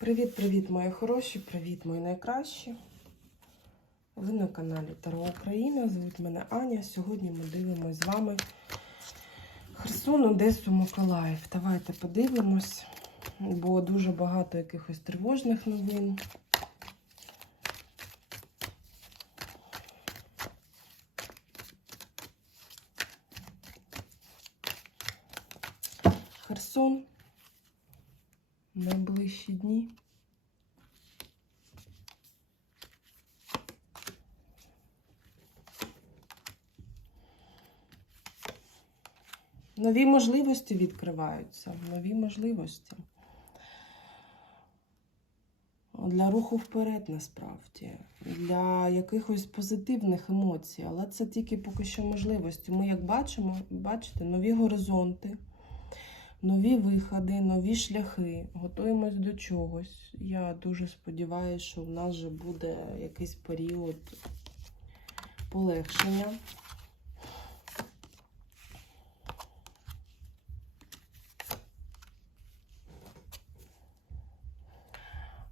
Привіт-привіт, мої хороші, привіт, мої найкращі. Ви на каналі Таро Україна. Звуть мене Аня. Сьогодні ми дивимося з вами Херсон, Одесу, Миколаїв. Давайте подивимось, бо дуже багато якихось тривожних новин. Херсон. Найближчі дні. Нові можливості відкриваються, нові можливості. Для руху вперед насправді, для якихось позитивних емоцій, але це тільки поки що можливості. Ми, як бачимо, бачите, нові горизонти, нові виходи, нові шляхи. Готуємось до чогось. Я дуже сподіваюся, що в нас вже буде якийсь період полегшення.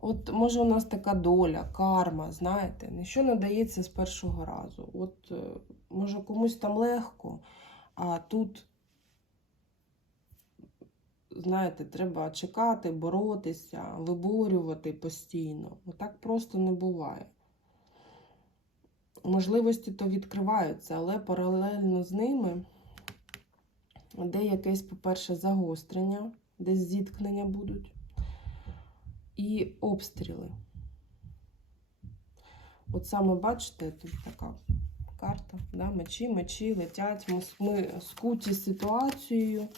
От може у нас така доля, карма, знаєте, ніщо не дається з першого разу. От е, може комусь там легко, а тут, знаєте, треба чекати, боротися, виборювати постійно. Отак просто не буває. Можливості то відкриваються, але паралельно з ними де якесь, по-перше, загострення, десь зіткнення будуть і обстріли. От саме бачите, тут така карта, да? мечі, мечі летять. Ми скуті ситуацією,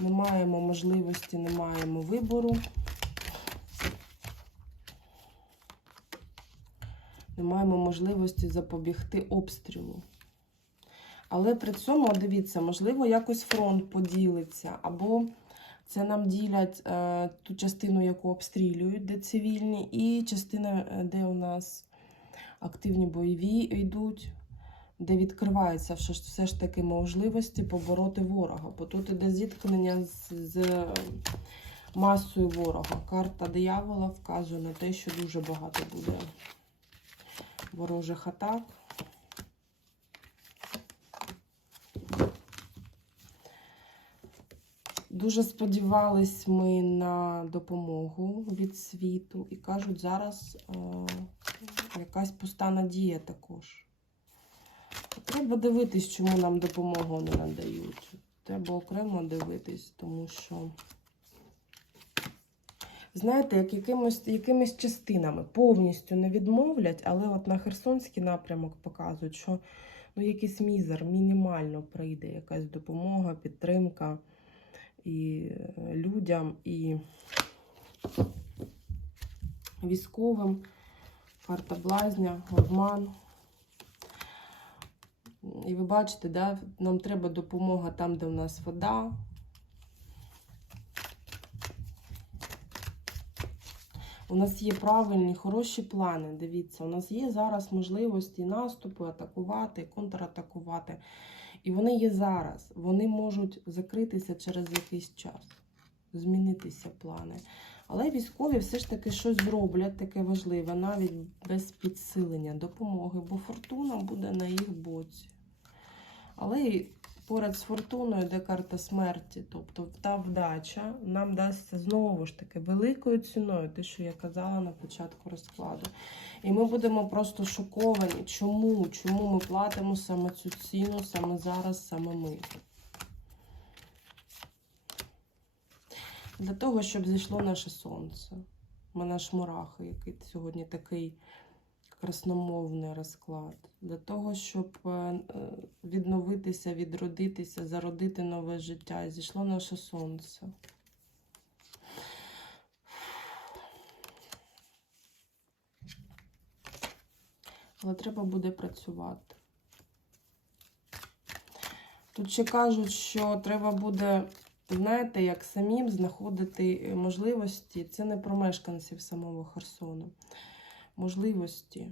не маємо можливості, не маємо вибору. Не маємо можливості запобігти обстрілу. Але при цьому, дивіться, можливо, якось фронт поділиться, або це нам ділять е, ту частину, яку обстрілюють, де цивільні, і частина, е, де у нас активні бойові йдуть, де відкриваються все ж, таки можливості побороти ворога. Бо тут іде зіткнення з, з масою ворога. Карта диявола вказує на те, що дуже багато буде ворожих атак. Дуже сподівались ми на допомогу від світу і кажуть, зараз е, якась пуста надія також. Треба дивитись, чому нам допомогу не надають. Треба окремо дивитись, тому що, знаєте, як якимось, якимись частинами повністю не відмовлять, але от на Херсонський напрямок показують, що ну, якийсь мізер, мінімально прийде якась допомога, підтримка і е, людям, і військовим, карта блазня, обман. І ви бачите, да, нам треба допомога там, де у нас вода. У нас є правильні, хороші плани. Дивіться, у нас є зараз можливості наступу, атакувати, контратакувати. І вони є зараз. Вони можуть закритися через якийсь час, змінитися плани. Але військові все ж таки щось зроблять таке важливе, навіть без підсилення допомоги, бо фортуна буде на їх боці. Але і поряд з фортуною йде карта смерті, тобто та вдача нам дасться знову ж таки великою ціною, те, що я казала на початку розкладу. І ми будемо просто шоковані, чому? Чому ми платимо саме цю ціну, саме зараз, саме ми. Для того, щоб зійшло наше сонце. Ми наш мурахи, який сьогодні такий красномовний розклад. Для того, щоб е, е, відновитися, відродитися, зародити нове життя. І зійшло наше сонце. Але треба буде працювати. Тут ще кажуть, що треба буде, знаєте, як самим знаходити можливості. Це не про мешканців самого Херсону можливості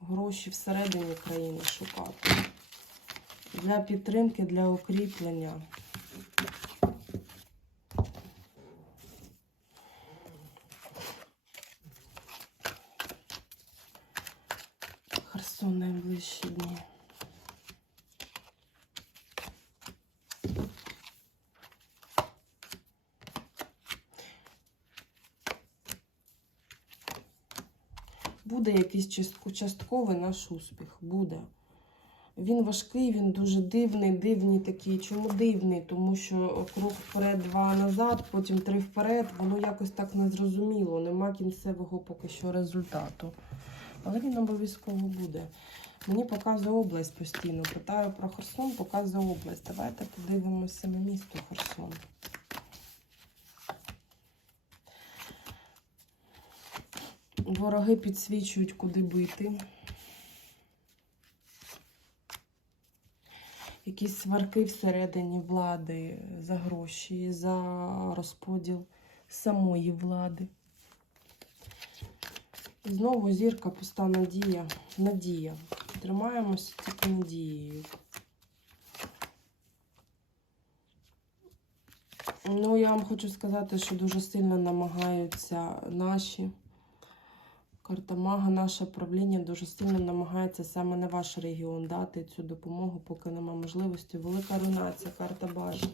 гроші всередині країни шукати. Для підтримки, для укріплення. Херсон найближчі дні. Буде якийсь частковий наш успіх. Буде. Він важкий, він дуже дивний, дивний такий. Чому дивний? Тому що крок вперед, два назад, потім три вперед. Воно якось так незрозуміло. Нема кінцевого поки що результату. Але він обов'язково буде. Мені показує область постійно. Питаю про Херсон, показує область. Давайте подивимося саме місто Херсон. Вороги підсвічують, куди бити. Якісь сварки всередині влади за гроші, за розподіл самої влади. Знову зірка, пуста надія. Надія. Тримаємося тільки надією. Ну, я вам хочу сказати, що дуже сильно намагаються наші. Карта Мага, наше правління дуже сильно намагається саме на ваш регіон дати цю допомогу, поки нема можливості. Велика руйнація, карта башні.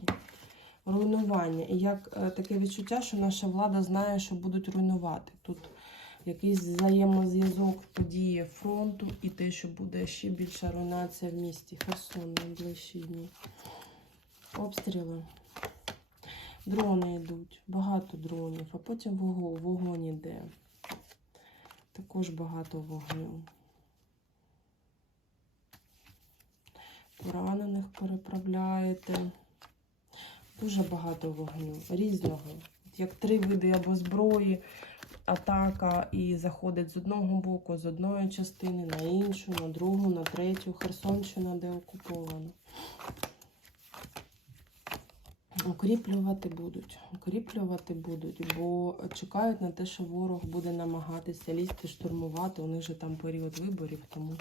Руйнування. І як е, таке відчуття, що наша влада знає, що будуть руйнувати. Тут якийсь взаємозв'язок події фронту і те, що буде ще більша руйнація в місті. Херсон найближчі дні. Обстріли. Дрони йдуть, багато дронів, а потім вогонь іде. Також багато вогню. Поранених переправляєте. Дуже багато вогню. Різного. Як три види або зброї, атака і заходить з одного боку, з одної частини на іншу, на другу, на третю. Херсонщина, де окупована. Укріплювати будуть, укріплювати будуть, бо чекають на те, що ворог буде намагатися лізти, штурмувати. У них же там період виборів, тому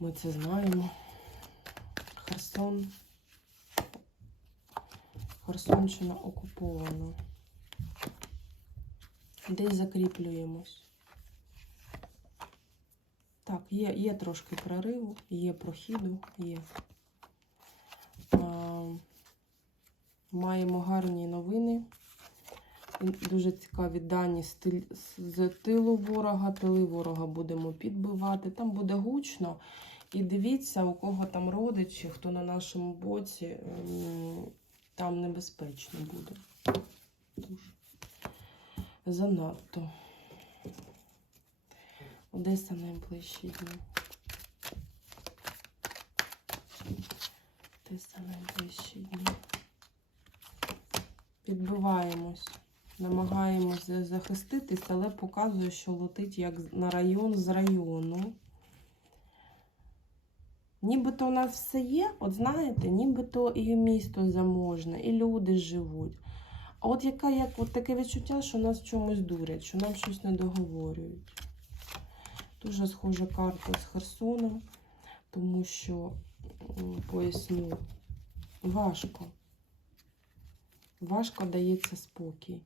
ми це знаємо. Херсон. Херсонщина окупована. Десь закріплюємось. Так, є, є трошки прориву, є прохіду, є. А, Маємо гарні новини. Дуже цікаві дані з тилу ворога. Тили ворога будемо підбивати. Там буде гучно. І дивіться, у кого там родичі, хто на нашому боці, там небезпечно буде. Занадто. Одеса найближчі дні. Одеса найближчі дні. Підбиваємось, намагаємося захиститись, але показує, що летить як на район з району. Нібито у нас все є, от знаєте, нібито і місто заможне, і люди живуть. А от яка як от таке відчуття, що нас в чомусь дурять, що нам щось не договорюють. Дуже схожа карта з Херсоном, тому що, поясню, важко. Важко дається спокій.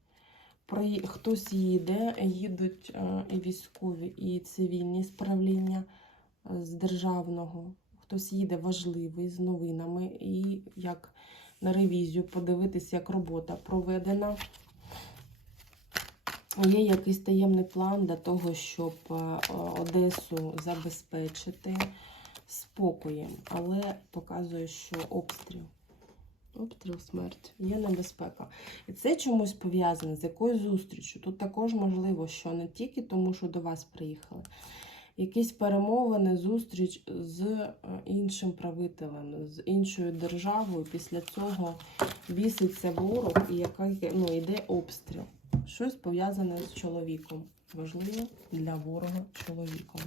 Прої- Хтось їде, їдуть е, і військові, і цивільні справління е, з державного. Хтось їде важливий з новинами і як на ревізію подивитися, як робота проведена. Є якийсь таємний план для того, щоб е, Одесу забезпечити спокоєм, але показує, що обстріл. Обстріл, смерть, є небезпека. І це чомусь пов'язане з якоюсь зустрічю. Тут також можливо, що не тільки тому, що до вас приїхали, якісь перемовини, зустріч з е, іншим правителем, з іншою державою. Після цього біситься ворог і яка, ну, йде обстріл. Щось пов'язане з чоловіком. Важливо для ворога чоловіком.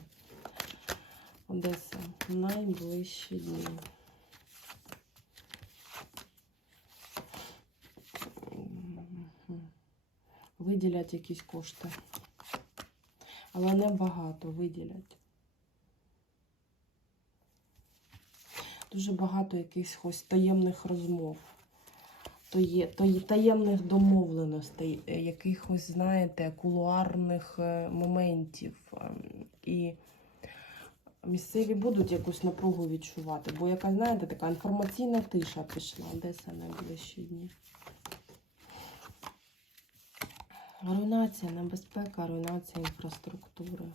Одеса. Найближчі дні. Виділять якісь кошти. Але не багато виділять. Дуже багато якихось таємних розмов, таємних домовленостей, е, якихось, знаєте, кулуарних е, моментів. ем, І Місцеві будуть якусь напругу відчувати, бо яка, знаєте, така інформаційна тиша пішла. Де це найближчі дні? Руйнація, небезпека, руйнація інфраструктури.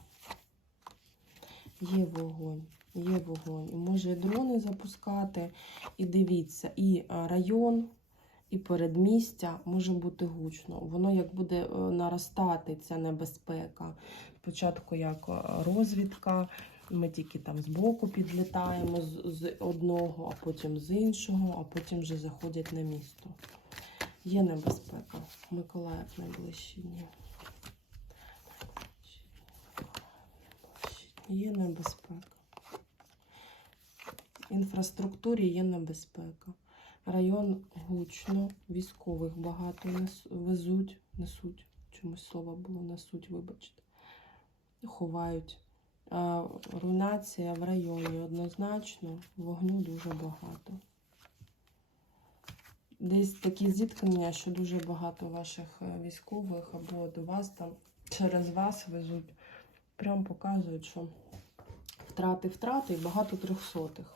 Є вогонь, є вогонь. І може дрони запускати. І дивіться, і район, і передмістя може бути гучно. Воно як буде е, наростати ця небезпека. Спочатку як е, розвідка, ми тільки там збоку підлітаємо з, з одного, а потім з іншого, а потім вже заходять на місто. Є небезпека. Миколаїв найближчі дні. Є небезпека. Інфраструктурі є небезпека. Район гучно, військових багато везуть, несуть. Чомусь слово було несуть, вибачте. Ховають. Руйнація в районі однозначно, вогню дуже багато. Десь такі зіткнення, що дуже багато ваших е, військових або до вас там через вас везуть. Прям показують, що втрати втрати і багато трьохсотих.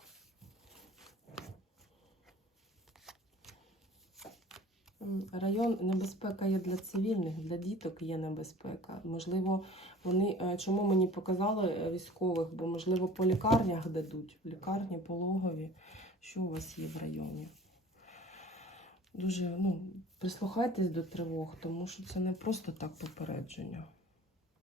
Район небезпека є для цивільних, для діток є небезпека. Можливо, вони е, чому мені показали е, військових, бо можливо по лікарнях дадуть, лікарні пологові, що у вас є в районі. Дуже ну, прислухайтесь до тривог, тому що це не просто так попередження.